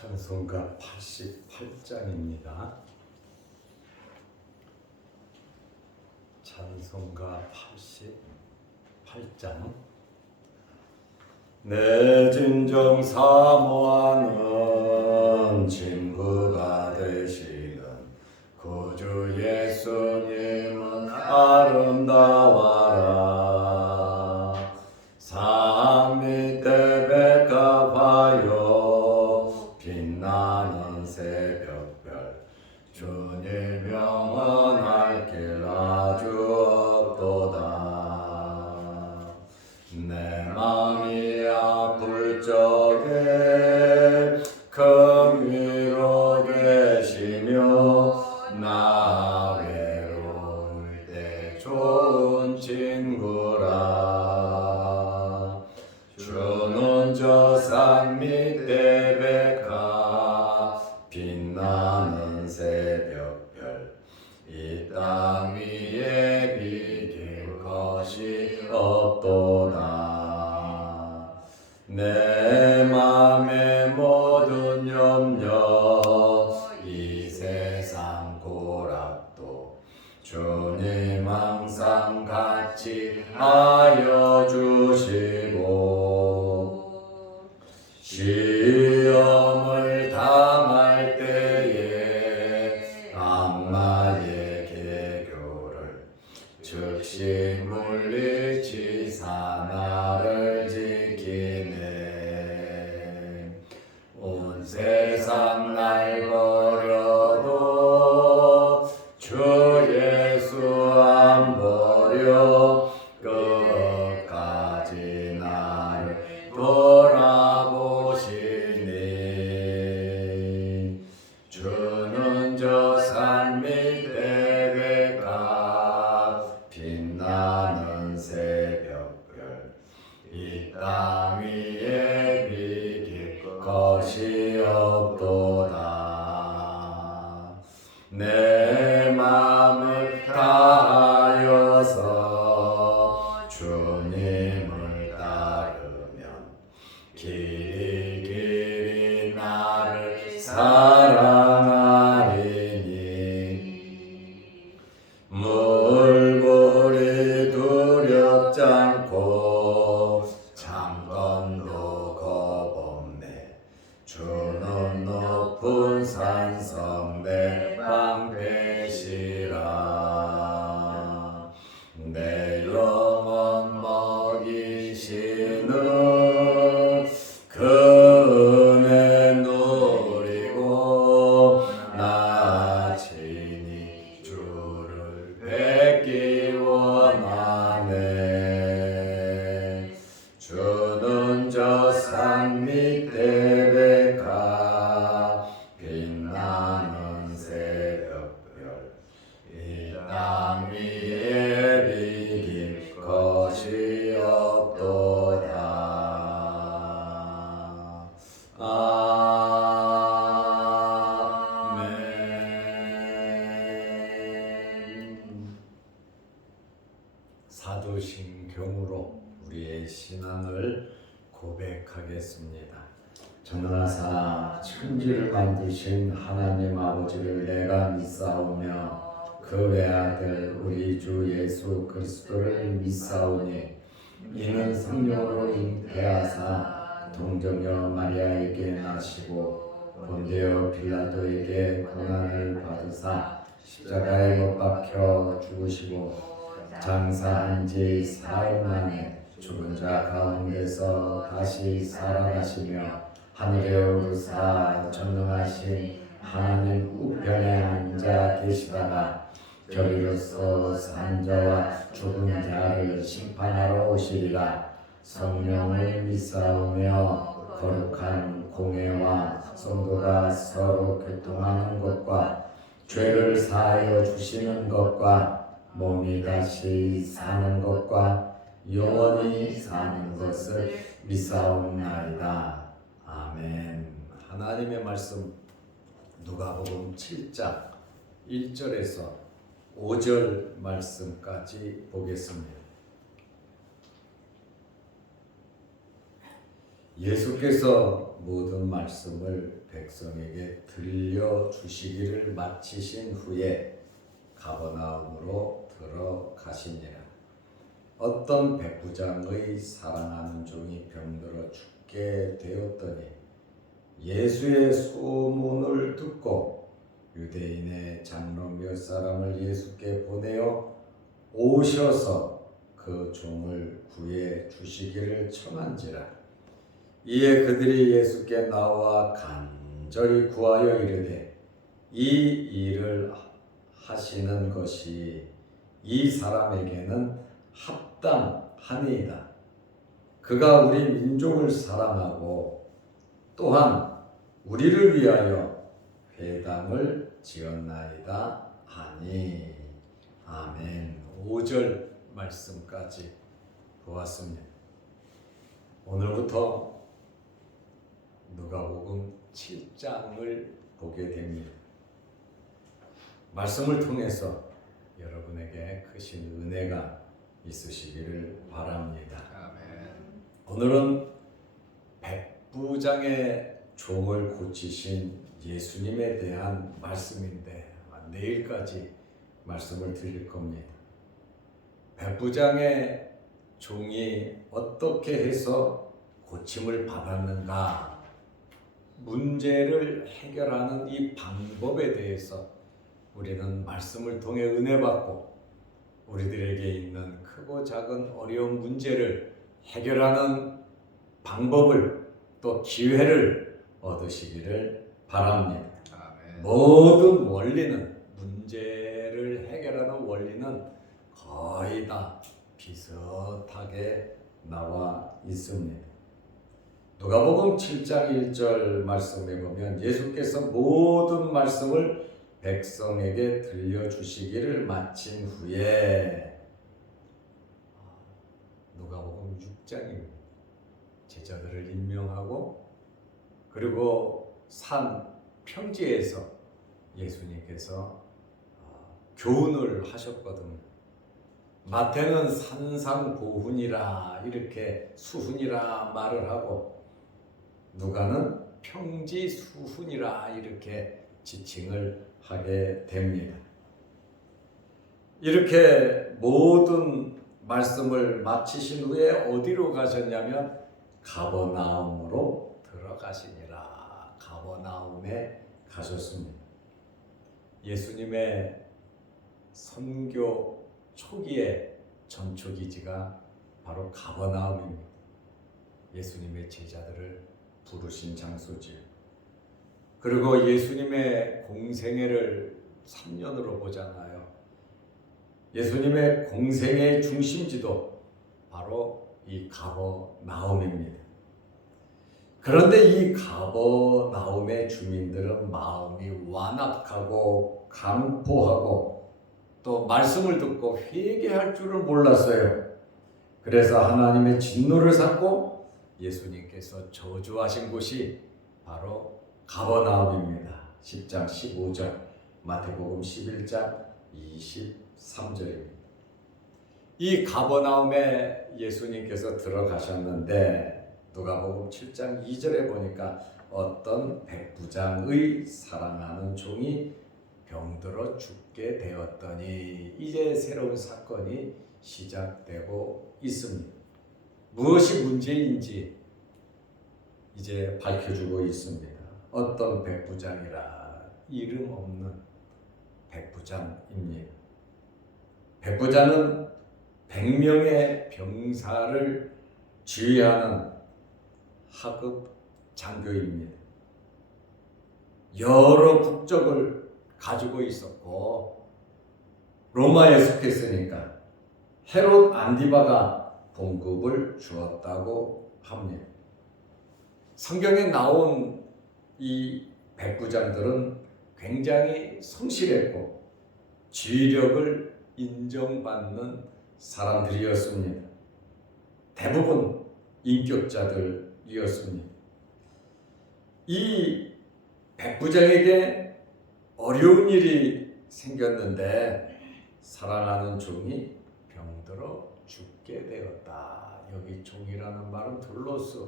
찬송가 88장입니다. 찬송가 88장. 내 진정 사모하는 친구가 되시는 구주 예수님은 아름다워라. 산 밑에 백합하여 빛나는 새벽별 주님 영원할 길 아주 없도다. 내 마음이 아플 적에 큰 위로 되시며 나 외로울 때 좋은 친구라. 주는 저 산 밑에 백합 빛나는 새벽별 이 땅 위에 비길 것이 없도다. 내 맘의 모든 염려 이 세상 고락도 주님 항상 같이 하여 주시고 시험을 당할 때에 악마의 개교를 즉시 물리치사 나를 지키네. 온 세상 날 버려도 주 예수 안 버려 끝까지 나를 돌아보시니. 주는 저 산 밑에 백합 빛나는 새벽별 이 땅 위에 비길 것이 없도다. 내 마음을 다하여서 주님을 따르면 길이 길이 나를 사랑하리니. 물불이 두렵지 않고 창건도 겁없네. 주는 높은 산성 내 방패시라. 내 영혼 먹이시는 그 은혜 누리고 나 친히 주를 뵙기 원하네. 주는 저 산 밑에 백합 빛나는 새벽별 이 땅 위에 비길 것이 없도다. 아멘. 사도신경으로 우리의 신앙을 고백하겠습니다. 전능하사 천지를 만드신 하나님 아버지를 내가 믿사오며 그 외아들 우리 주 예수 그리스도를 믿사오니 이는 성령으로 잉태하사 동정녀 마리아에게 나시고 본디오 빌라도에게 고난을 받으사 십자가에 못 박혀 죽으시고 장사한 지 사흘 만에 죽은 자 가운데서 다시 살아나시며 하늘에 오르사 전능하신 하나님 우편에 앉아 계시다가 결의로서 산 자와 죽은 자를 심판하러 오시리라. 성령을 믿사오며 거룩한 공회와 성도가 서로 교통하는 것과 죄를 사하여 주시는 것과 몸이 다시 사는 것과 영원히 사는 것을 믿사옵나이다. 아멘. 하나님의 말씀 누가복음 7장 1절에서 5절 말씀까지 보겠습니다. 예수께서 모든 말씀을 백성에게 들려주시기를 마치신 후에 가버나움으로 들어가시니라. 어떤 백부장의 사랑하는 종이 병들어 죽게 되었더니 예수의 소문을 듣고 유대인의 장로 몇 사람을 예수께 보내어 오셔서 그 종을 구해 주시기를 청한지라. 이에 그들이 예수께 나와 간절히 구하여 이르되 이 일을 하시는 것이 이 사람에게는 합당하니이다. 그가 우리 민족을 사랑하고 또한 우리를 위하여 회당을 지었나이다 하니. 아멘. 5절 말씀까지 보았습니다. 오늘부터 누가복음 7장을 보게 됩니다. 말씀을 통해서 여러분에게 크신 은혜가 있으시기를 바랍니다. 아멘. 오늘은 백부장의 종을 고치신 예수님에 대한 말씀인데 내일까지 말씀을 드릴 겁니다. 백부장의 종이 어떻게 해서 고침을 받았는가, 문제를 해결하는 이 방법에 대해서 우리는 말씀을 통해 은혜 받고 우리들에게 있는 크고 작은 어려운 문제를 해결하는 방법을 또 기회를 얻으시기를 바랍니다. 아멘. 모든 원리는, 문제를 해결하는 원리는 거의 다 비슷하게 나와 있습니다. 누가복음 7장 1절 말씀에 보면 예수께서 모든 말씀을 백성에게 들려주시기를 마친 후에, 누가복음 6장입니다. 제자들을 임명하고 그리고 산 평지에서 예수님께서 교훈을 하셨거든요. 마태는 산상보훈이라 이렇게 수훈이라 말을 하고 누가는 평지수훈이라 이렇게 지칭을 하게 됩니다. 이렇게 모든 말씀을 마치신 후에 어디로 가셨냐면 가버나움으로 들어가시니라. 가버나움에 가셨습니다. 예수님의 선교 초기의 전초기지가 바로 가버나움입니다. 예수님의 제자들을 부르신 장소지요. 그리고 예수님의 공생애를 3년으로 보잖아요. 예수님의 공생애의 중심지도 바로 이 가버나움입니다. 그런데 이 가버나움의 주민들은 마음이 완악하고 강포하고 또 말씀을 듣고 회개할 줄을 몰랐어요. 그래서 하나님의 진노를 샀고 예수님께서 저주하신 곳이 바로 가버나움입니다. 10장 15절, 마태복음 11장 23절입니다. 이 가버나움에 예수님께서 들어가셨는데 누가복음 7장 2절에 보니까 어떤 백부장의 사랑하는 종이 병들어 죽게 되었더니 이제 새로운 사건이 시작되고 있습니다. 무엇이 문제인지 이제 밝혀주고 있습니다. 어떤 백부장이라, 이름 없는 백부장입니다. 백부장은 100명의 병사를 지휘하는 하급 장교입니다. 여러 국적을 가지고 있었고 로마에 속했으니까 헤롯 안디바가 봉급을 주었다고 합니다. 성경에 나온 이 백부장들은 굉장히 성실했고 지휘력을 인정받는 사람들이었습니다. 대부분 인격자들이었습니다. 이 백부장에게 어려운 일이 생겼는데 사랑하는 종이 병들어 죽게 되었다. 여기 종이라는 말은 둘로스,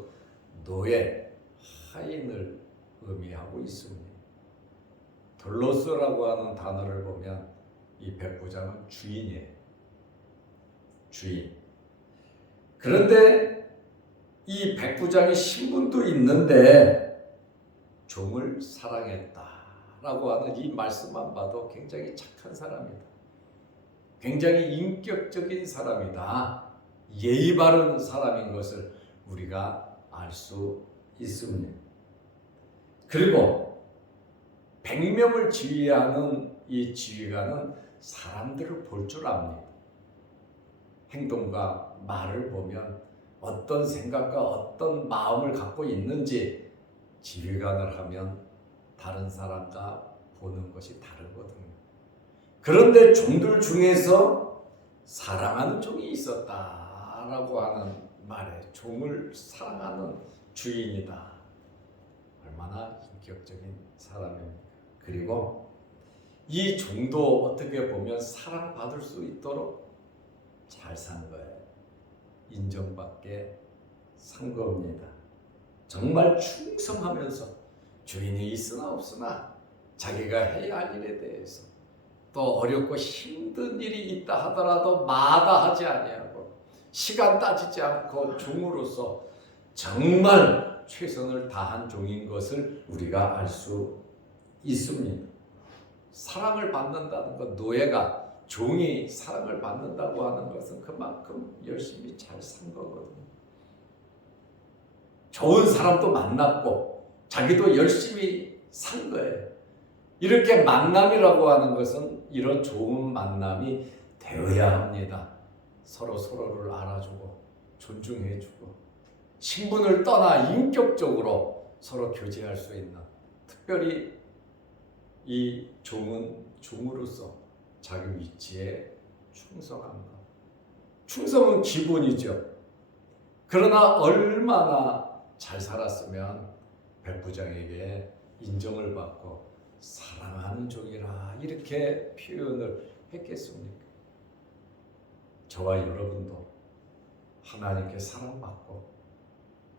노예, 하인을 의미하고 있습니다. 돌로스라고 하는 단어를 보면 이 백부장은 주인이에요. 주인. 그런데 이 백부장의 신분도 있는데 종을 사랑했다라고 하는 이 말씀만 봐도 굉장히 착한 사람이다. 굉장히 인격적인 사람이다. 예의 바른 사람인 것을 우리가 알 수 있습니다. 그리고 100명을 지휘하는 이 지휘관은 사람들을 볼 줄 압니다. 행동과 말을 보면 어떤 생각과 어떤 마음을 갖고 있는지 지휘관을 하면 다른 사람과 보는 것이 다르거든요. 그런데 종들 중에서 사랑하는 종이 있었다라고 하는 말에 종을 사랑하는 주인이다. 얼마나 인격적인 사람입니까? 그리고 이 종도 어떻게 보면 사랑받을 수 있도록 잘 산 거예요. 인정받게 산 겁니다. 정말 충성하면서 주인이 있으나 없으나 자기가 해야 할 일에 대해서 또 어렵고 힘든 일이 있다 하더라도 마다하지 아니하고 시간 따지지 않고 종으로서 정말 최선을 다한 종인 것을 우리가 알 수 있습니다. 사랑을 받는다는 것, 노예가 종이 사랑을 받는다고 하는 것은 그만큼 열심히 잘 산 거거든요. 좋은 사람도 만났고 자기도 열심히 산 거예요. 이렇게 만남이라고 하는 것은 이런 좋은 만남이 되어야 합니다. 서로를 알아주고 존중해주고 신분을 떠나 인격적으로 서로 교제할 수 있는, 특별히 이 종은 종으로서 자기 위치에 충성한 것. 충성은 기본이죠. 그러나 얼마나 잘 살았으면 백부장에게 인정을 받고 사랑하는 종이라 이렇게 표현을 했겠습니까? 저와 여러분도 하나님께 사랑받고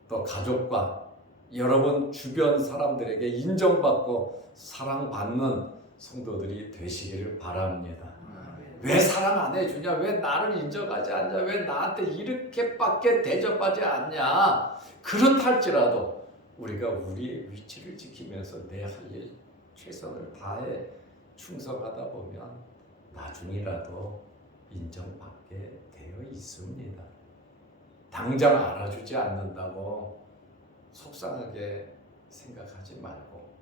또 가족과 여러분 주변 사람들에게 인정받고 사랑받는 성도들이 되시기를 바랍니다. 왜 사랑 안 해주냐? 왜 나를 인정하지 않냐? 왜 나한테 이렇게밖에 대접하지 않냐? 그렇다 할지라도 우리가 우리의 위치를 지키면서 내 할 일 최선을 다해 충성하다 보면 나중이라도 인정받게 되어 있습니다. 당장 알아주지 않는다고 속상하게 생각하지 말고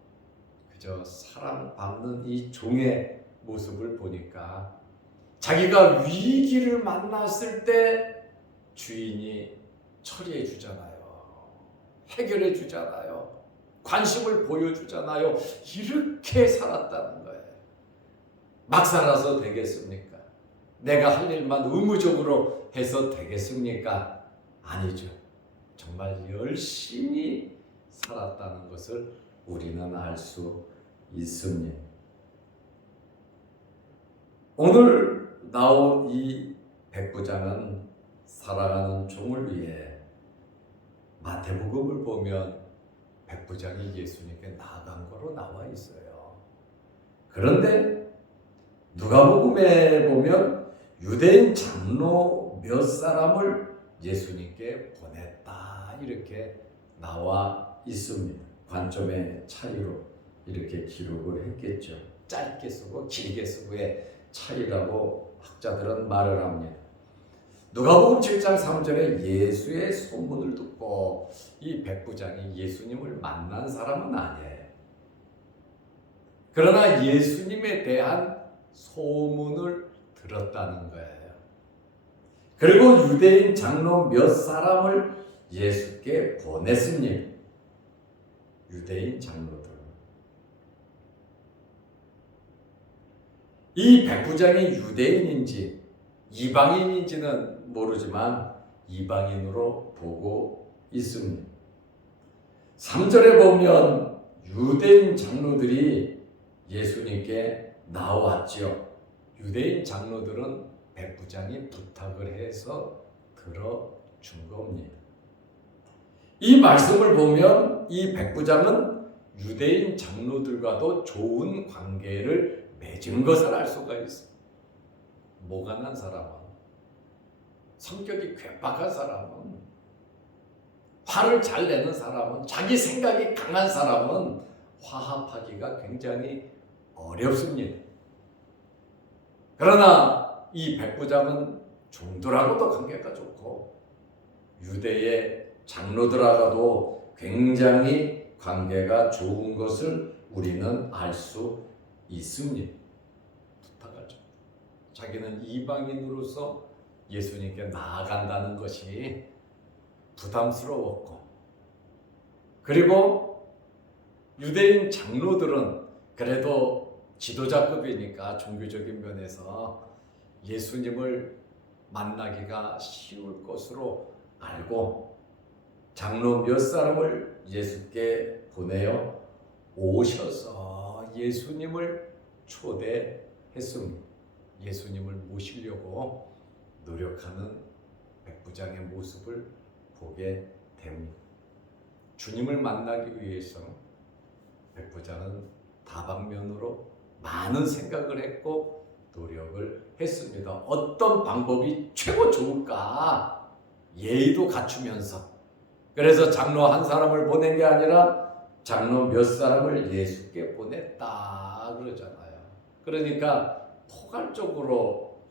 그저 사랑받는 이 종의 모습을 보니까 자기가 위기를 만났을 때 주인이 처리해 주잖아요. 해결해 주잖아요. 관심을 보여주잖아요. 이렇게 살았다는 거예요. 막 살아서 되겠습니까? 내가 할 일만 의무적으로 해서 되겠습니까? 아니죠. 정말 열심히 살았다는 것을 우리는 알 수 있습니다. 오늘 나온 이 백부장은 사랑하는 종을 위해 마태복음을 보면 백부장이 예수님께 나아간 거로 나와 있어요. 그런데 누가복음에 보면 유대인 장로 몇 사람을 예수님께 보냈다 이렇게 나와 있습니다. 관점의 차이로 이렇게 기록을 했겠죠. 짧게 쓰고 길게 쓰고의 차이라고 학자들은 말을 합니다. 누가복음 7장 3절에 예수의 소문을 듣고 이 백부장이 예수님을 만난 사람은 아니에요. 그러나 예수님에 대한 소문을 들었다는 거예요. 그리고 유대인 장로 몇 사람을 예수께 보냈습니다. 유대인 장로들. 이 백부장이 유대인인지 이방인인지는 모르지만 이방인으로 보고 있습니다. 3절에 보면 유대인 장로들이 예수님께 나왔죠. 유대인 장로들은 백부장이 부탁을 해서 들어준 겁니다. 이 말씀을 보면 이 백부장은 유대인 장로들과도 좋은 관계를 맺은 것을 알 수가 있어요. 모가 난 사람은, 성격이 괴팍한 사람은, 화를 잘 내는 사람은, 자기 생각이 강한 사람은 화합하기가 굉장히 어렵습니다. 그러나 이 백부장은 종들하고도 관계가 좋고 유대의 장로들하고도 굉장히 관계가 좋은 것을 우리는 알 수 있습니다. 부탁하죠. 자기는 이방인으로서 예수님께 나아간다는 것이 부담스러웠고, 그리고 유대인 장로들은 그래도 지도자급이니까 종교적인 면에서 예수님을 만나기가 쉬울 것으로 알고 장로 몇 사람을 예수께 보내어 오셔서 예수님을 초대했습니다. 예수님을 모시려고 노력하는 백부장의 모습을 보게 됩니다. 주님을 만나기 위해서 백부장은 다방면으로 많은 생각을 했고 노력을 했습니다. 어떤 방법이 최고 좋을까? 예의도 갖추면서. 그래서 장로 한 사람을 보낸 게 아니라 장로 몇 사람을 예수께 보냈다 그러잖아요. 그러니까 포괄적으로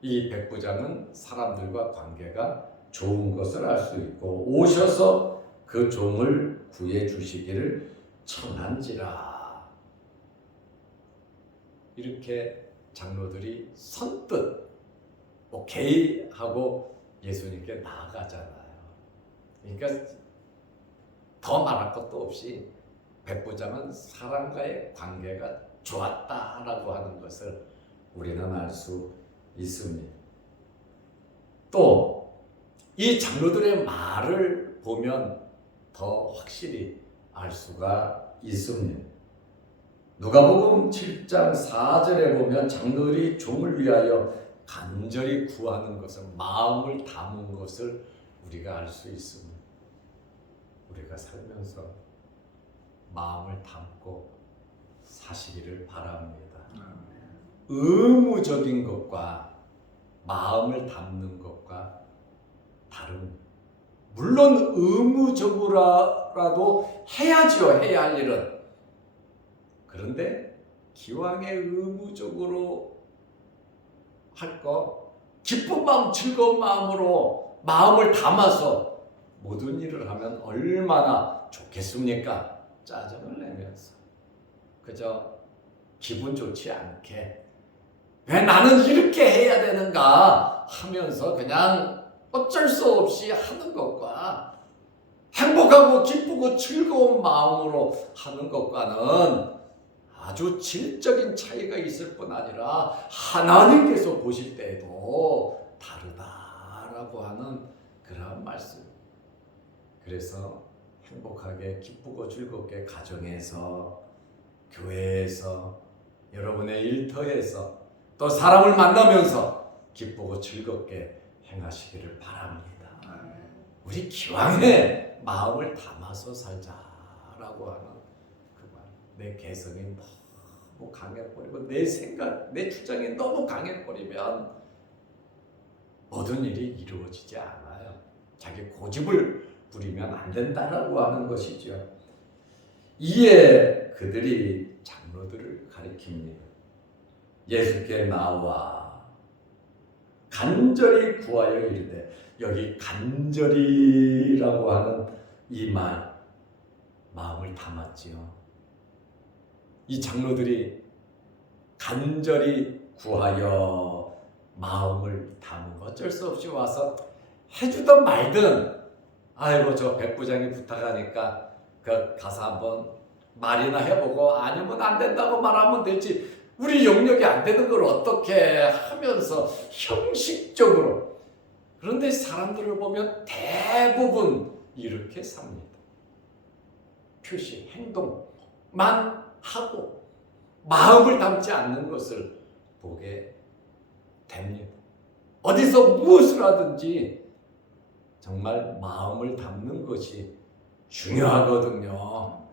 이 백부장은 사람들과 관계가 좋은 것을 알 수 있고 오셔서 그 종을 구해 주시기를 청한지라. 이렇게 장로들이 선뜻 오케이 하고 예수님께 나아가잖아요. 그러니까 더 말할 것도 없이 백부장은 사람과의 관계가 좋았다라고 하는 것을 우리는 알 수 있습니다. 또 이 장로들의 말을 보면 더 확실히 알 수가 있습니다. 누가복음 7장 4절에 보면 장로들이 종을 위하여 간절히 구하는 것을, 마음을 담은 것을 우리가 알 수 있습니다. 우리가 살면서 마음을 담고 사시기를 바랍니다. 의무적인 것과 마음을 담는 것과 다릅니다. 물론 의무적으로라도 해야죠. 해야 할 일은. 그런데 기왕에 의무적으로 할 거, 기쁜 마음, 즐거운 마음으로 마음을 담아서 모든 일을 하면 얼마나 좋겠습니까? 짜증을 내면서 그저 기분 좋지 않게 왜 나는 이렇게 해야 되는가 하면서 그냥 어쩔 수 없이 하는 것과 행복하고 기쁘고 즐거운 마음으로 하는 것과는 아주 질적인 차이가 있을 뿐 아니라 하나님께서 보실 때에도 다르다라고 하는 그러한 말씀. 그래서 행복하게 기쁘고 즐겁게 가정에서, 교회에서, 여러분의 일터에서, 또 사람을 만나면서 기쁘고 즐겁게 행하시기를 바랍니다. 우리 기왕에 마음을 담아서 살자라고 하는 그 말. 내 개성이 너무 강해버리고 내 생각, 내 주장이 너무 강해버리면 모든 일이 이루어지지 않아요. 자기 고집을 부리면 안 된다라고 하는 것이죠. 이에 그들이 장로들을 가리킵니다. 예수께 나와 간절히 구하여 이르되, 여기 간절히라고 하는 이 말, 마음을 담았지요. 이 장로들이 간절히 구하여 마음을 담은 거, 어쩔 수 없이 와서 해주든 말든, 아이고 저 백부장이 부탁하니까 그 가서 한번 말이나 해보고 아니면 안 된다고 말하면 되지, 우리 영역이 안 되는 걸 어떻게 하면서 형식적으로. 그런데 사람들을 보면 대부분 이렇게 삽니다. 표시, 행동만 하고 마음을 담지 않는 것을 보게 됩니다. 어디서 무엇을 하든지 정말 마음을 담는 것이 중요하거든요.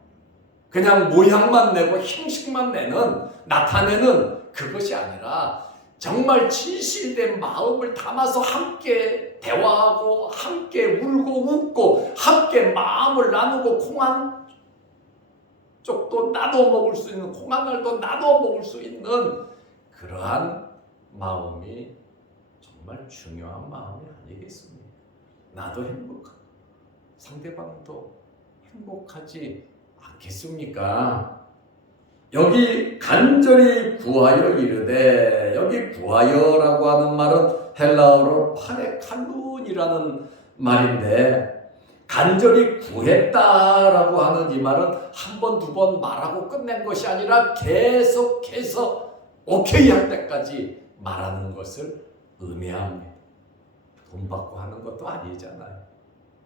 그냥 모양만 내고 형식만 나타내는 그것이 아니라 정말 진실된 마음을 담아서 함께 대화하고 함께 울고 웃고 함께 마음을 나누고 콩 한 쪽도 나눠 먹을 수 있는, 콩 한 알도 나눠 먹을 수 있는 그러한 마음이 정말 중요한 마음이 아니겠습니까? 나도 행복하고 상대방도 행복하지 않겠습니까? 여기 간절히 구하여 이르되, 여기 구하여라고 하는 말은 헬라어로 파레칼룬이라는 말인데, 간절히 구했다라고 하는 이 말은 한 번, 두 번 말하고 끝낸 것이 아니라 계속해서 오케이 할 때까지 말하는 것을 의미합니다. 돈 받고 하는 것도 아니잖아요.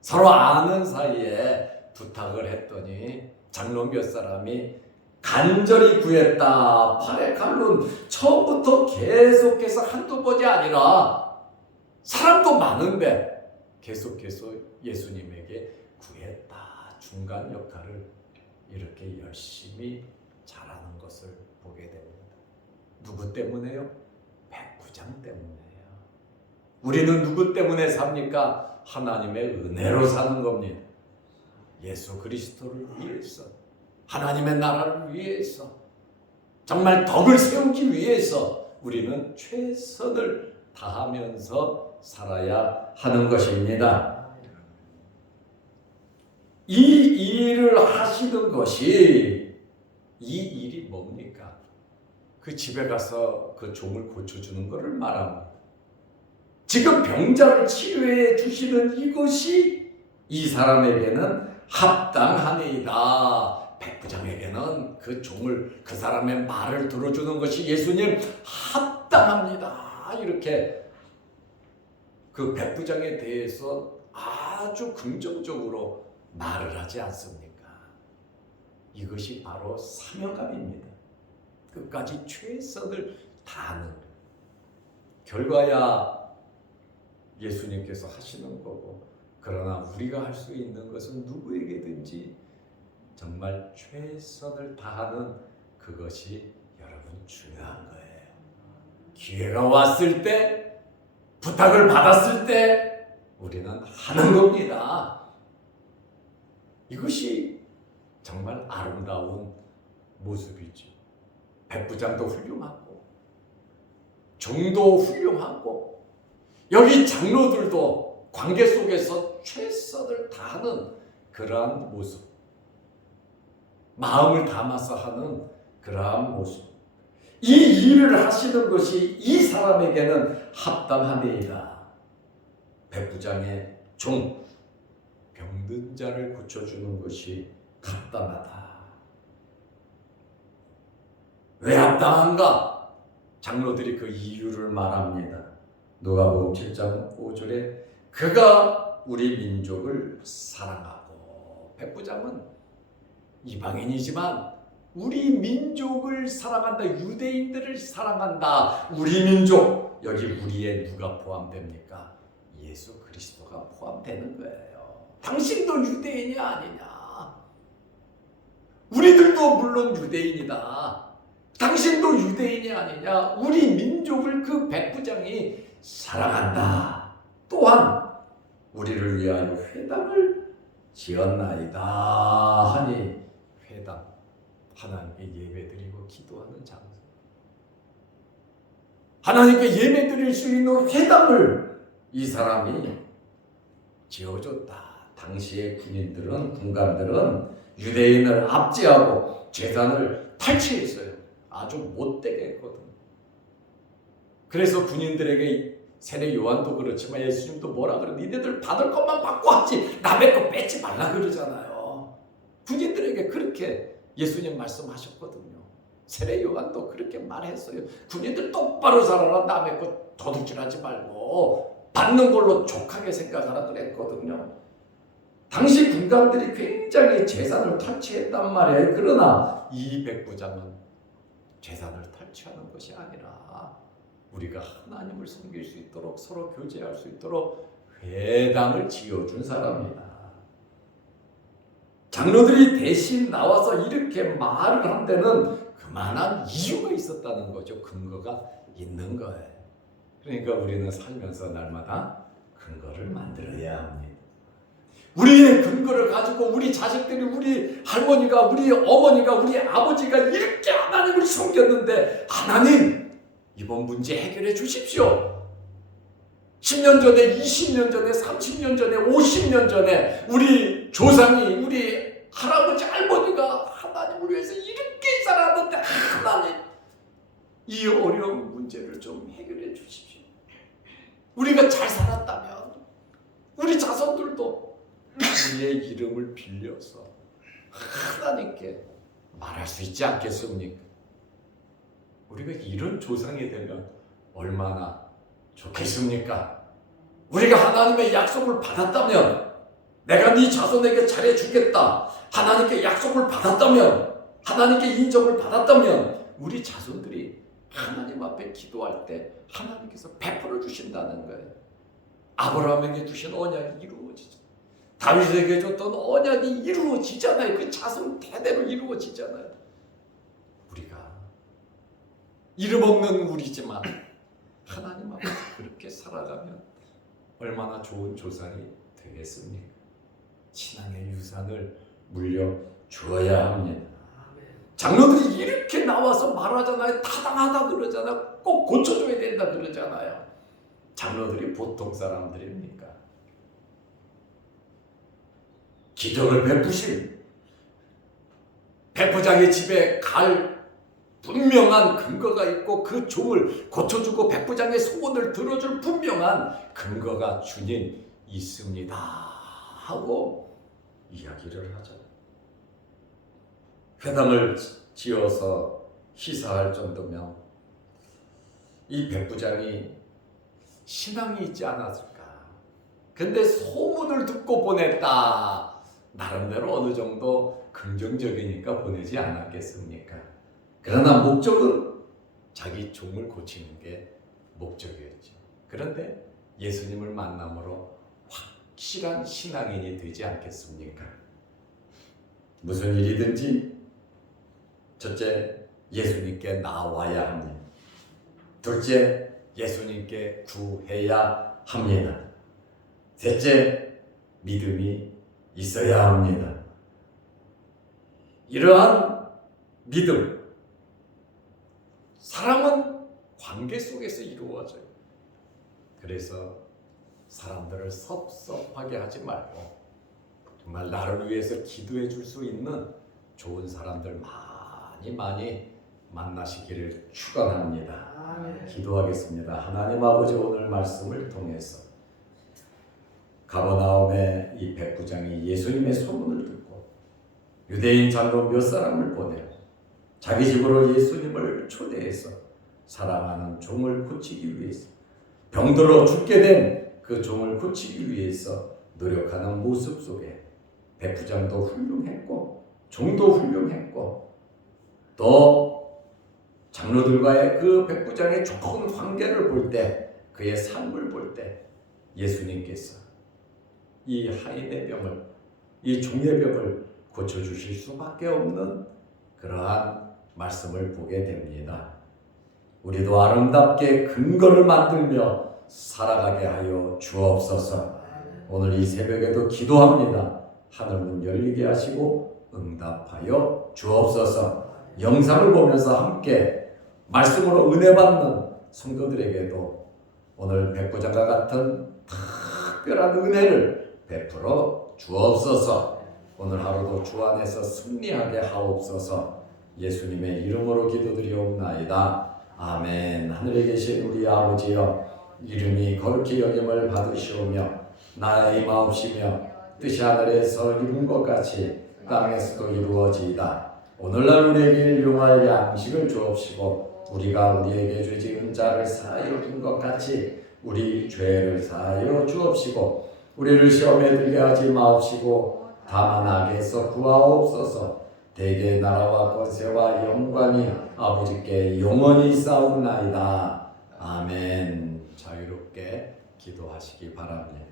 서로 아는 사이에 부탁을 했더니 장로 몇 사람이 간절히 구했다. 파레칼룬, 처음부터 계속해서 한두 번이 아니라 사람도 많은데 계속해서 예수님에게 구했다. 중간 역할을 이렇게 열심히 잘하는 것을 보게 됩니다. 누구 때문에요? 백부장 때문에요. 우리는 누구 때문에 삽니까? 하나님의 은혜로 사는 겁니다. 예수 그리스도를 위해서, 하나님의 나라를 위해서, 정말 덕을 세우기 위해서 우리는 최선을 다하면서 살아야 하는 것입니다. 이 일을 하시는 것이, 이 일이 뭡니까? 그 집에 가서 그 종을 고쳐주는 것을 말합니다. 지금 병자를 치료해 주시는 이것이 이 사람에게는 합당하니이다. 백부장에게는 그 종을, 그 사람의 말을 들어주는 것이 예수님 합당합니다. 이렇게 그 백부장에 대해서 아주 긍정적으로 말을 하지 않습니까? 이것이 바로 사명감입니다. 끝까지 최선을 다하는, 결과야 예수님께서 하시는 거고, 그러나 우리가 할 수 있는 것은 누구에게든지 정말 최선을 다하는 그것이 여러분 중요한 거예요. 기회가 왔을 때, 부탁을 받았을 때 우리는 하는 겁니다. 이것이 정말 아름다운 모습이죠. 백부장도 훌륭하고 종도 훌륭하고 여기 장로들도 관계 속에서 최선을 다하는 그러한 모습, 마음을 담아서 하는 그러한 모습, 이 일을 하시는 것이 이 사람에게는 합당하니이다. 백부장의 종, 병든 자를 고쳐주는 것이 합당하다. 왜 합당한가? 장로들이 그 이유를 말합니다. 누가복음 7장 5절에 그가 우리 민족을 사랑하고, 백부장은 이방인이지만 우리 민족을 사랑한다. 유대인들을 사랑한다. 우리 민족, 여기 우리에 누가 포함됩니까? 예수 그리스도가 포함되는 거예요. 당신도 유대인이 아니냐? 우리들도 물론 유대인이다. 당신도 유대인이 아니냐? 우리 민족을 그 백부장이 사랑한다. 또한 우리를 위하여 회당을 지었나이다 하니, 회당, 하나님께 예배드리고 기도하는 장소, 하나님께 예배드릴 수 있는 회당을 이 사람이 지어줬다. 당시의 군인들은, 군관들은 유대인을 압제하고 재산을 탈취했어요. 아주 못되게 했거든요. 그래서 군인들에게, 세례 요한도 그렇지만 예수님도 뭐라 그래? 니네들 받을 것만 받고 하지 남의 거 뺏지 말라 그러잖아요. 군인들에게 그렇게 예수님 말씀하셨거든요. 세례 요한도 그렇게 말했어요. 군인들 똑바로 살아라. 남의 거 도둑질하지 말고 받는 걸로 족하게 생각하라 그랬거든요. 당시 군관들이 굉장히 재산을 탈취했단 말이에요. 그러나 이 백부장은 재산을 탈취하는 것이 아니라 우리가 하나님을 섬길 수 있도록, 서로 교제할 수 있도록 회당을 지어준 사람이다. 장로들이 대신 나와서 이렇게 말을 한 데는 그만한 이유가 있었다는 거죠. 근거가 있는 거예요. 그러니까 우리는 살면서 날마다 근거를 만들어야 합니다. 우리의 근거를 가지고 우리 자식들이, 우리 할머니가, 우리 어머니가, 우리 아버지가 이렇게 하나님을 섬겼는데, 하나님 이번 문제 해결해 주십시오. 10년 전에, 20년 전에, 30년 전에, 50년 전에 우리 조상이, 우리 할아버지, 할머니가 하나님을 위해서 이렇게 살았는데, 하나님 이 어려운 문제를 좀 해결해 주십시오. 우리가 잘 살았다면 우리 자손들도 우리의 이름을 빌려서 하나님께 말할 수 있지 않겠습니까? 우리가 이런 조상이 되면 얼마나 좋겠습니까? 우리가 하나님의 약속을 받았다면, 내가 네 자손에게 잘해주겠다, 하나님께 약속을 받았다면, 하나님께 인정을 받았다면, 우리 자손들이 하나님 앞에 기도할 때 하나님께서 베풀어 주신다는 거예요. 아브라함에게 주신 언약이 이루어지죠. 다윗에게 줬던 언약이 이루어지잖아요. 그 자손 대대로 이루어지잖아요. 우리가 이름 없는 우리지만 하나님 앞에 그렇게 살아가면 얼마나 좋은 조상이 되겠습니까? 신앙의 유산을 물려주어야 합니다. 장로들이 이렇게 나와서 말하잖아요. 타당하다 그러잖아요. 꼭 고쳐줘야 된다 그러잖아요. 장로들이 보통 사람들입니까? 기적을 베푸신 백부장의 집에 갈 분명한 근거가 있고, 그 종을 고쳐주고 백부장의 소원을 들어줄 분명한 근거가 주님 있습니다 하고 이야기를 하죠. 회당을 지어서 희사할 정도면 이 백부장이 신앙이 있지 않았을까? 근데 소문을 듣고 보냈다. 나름대로 어느 정도 긍정적이니까 보내지 않았겠습니까? 그러나 목적은 자기 종을 고치는 게 목적이었죠. 그런데 예수님을 만남으로 확실한 신앙인이 되지 않겠습니까? 무슨 일이든지 첫째, 예수님께 나와야 합니다. 둘째, 예수님께 구해야 합니다. 셋째, 믿음이 있어야 합니다. 이러한 믿음, 사랑은 관계 속에서 이루어져요. 그래서 사람들을 섭섭하게 하지 말고 정말 나를 위해서 기도해 줄 수 있는 좋은 사람들 많이 만나시기를 축원합니다. 기도하겠습니다. 하나님 아버지, 오늘 말씀을 통해서 가버나움의 이 백부장이 예수님의 소문을 듣고 유대인 장로 몇 사람을 보내고 자기 집으로 예수님을 초대해서 사랑하는 종을 고치기 위해서, 병들어 죽게 된 그 종을 고치기 위해서 노력하는 모습 속에 백부장도 훌륭했고 종도 훌륭했고, 또 장로들과의 그 백부장의 좋은 관계를 볼 때, 그의 삶을 볼 때 예수님께서 이 하인의 병을, 이 종의 병을 고쳐주실 수밖에 없는 그러한 말씀을 보게 됩니다. 우리도 아름답게 근거를 만들며 살아가게 하여 주옵소서. 오늘 이 새벽에도 기도합니다. 하늘문 열리게 하시고 응답하여 주옵소서. 영상을 보면서 함께 말씀으로 은혜 받는 성도들에게도 오늘 백부장과 같은 특별한 은혜를 베풀어 주옵소서. 오늘 하루도 주 안에서 승리하게 하옵소서. 예수님의 이름으로 기도드리옵나이다. 아멘. 하늘에 계신 우리 아버지여, 이름이 거룩히 여김을 받으시오며 나의 마옵시며 뜻이 하늘에서 이룬 것 같이 땅에서도 이루어지이다. 오늘날 우리에게 일용할 양식을 주옵시고, 우리가 우리에게 죄 지은 자를 사하여 준 것 같이 우리 죄를 사하여 주옵시고, 우리를 시험에 들게 하지 마옵시고 다만 악에서 구하옵소서. 대개 나라와 권세와 영광이 아버지께 영원히 싸움나이다. 아멘. 자유롭게 기도하시기 바랍니다.